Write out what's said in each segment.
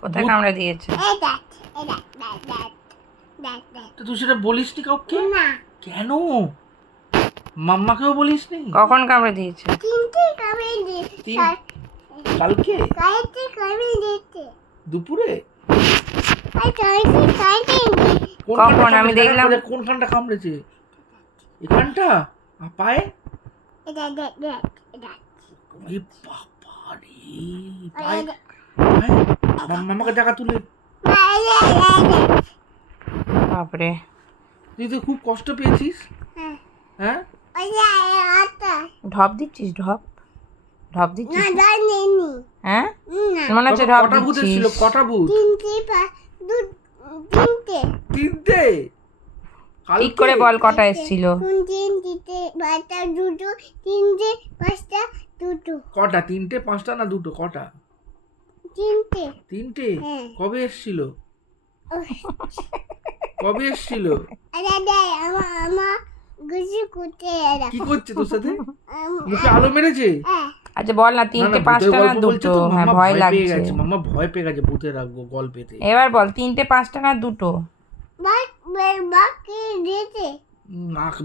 কোথায় কামড়ে দিয়েছে? তো তুই সেটা বলিসনি কাউকে? কেন? মাম্মাকেও বলিসনি? কখন কামড়ে দিয়েছে? কালকে দুপুরে? কখন? আমি দেখলাম। কোনখানটা কামড়েছে? এখানটা? আর পায়ে? এ বাবা রে, পায়ে? মাম্মাকে দেখা তুলে। বাপরে, তুই তো খুব কষ্ট পেয়েছিস। হ্যাঁ, ঢপ দিচ্ছিস? ঢপ দিচ্ছিস? হ্যাঁ, মনে হচ্ছে ঢপ কটা ভূত দিচ্ছিস। ছিল? কটা ভূত? তিনটে। ঠিক করে বল কটা এসেছিল? কটা? তিনটে, পাঁচটা না দুটো? কটা? তিনটে। কবে এসেছিল? কবে এসেছিল? কি করছে তোর সাথে? মুখে আলো মেরেছে? আচ্ছা বল না, তিনটে, পাঁচটা না দুটো? হ্যাঁ, ভয় লাগছে। মাম্মা ভয় পেয়ে গেছে ভূতের গল্পেতে। এবার বল, তিনটে, পাঁচটা না দুটো?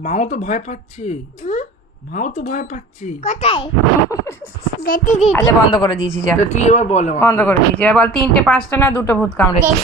মাও তো ভয় পাচ্ছে। আচ্ছা বন্ধ করে দিয়েছি, যা তুই এবার বল। বন্ধ করে দিয়েছি। এবার বল, তিনটে, পাঁচটা না দুটো ভূত কামড়েছে?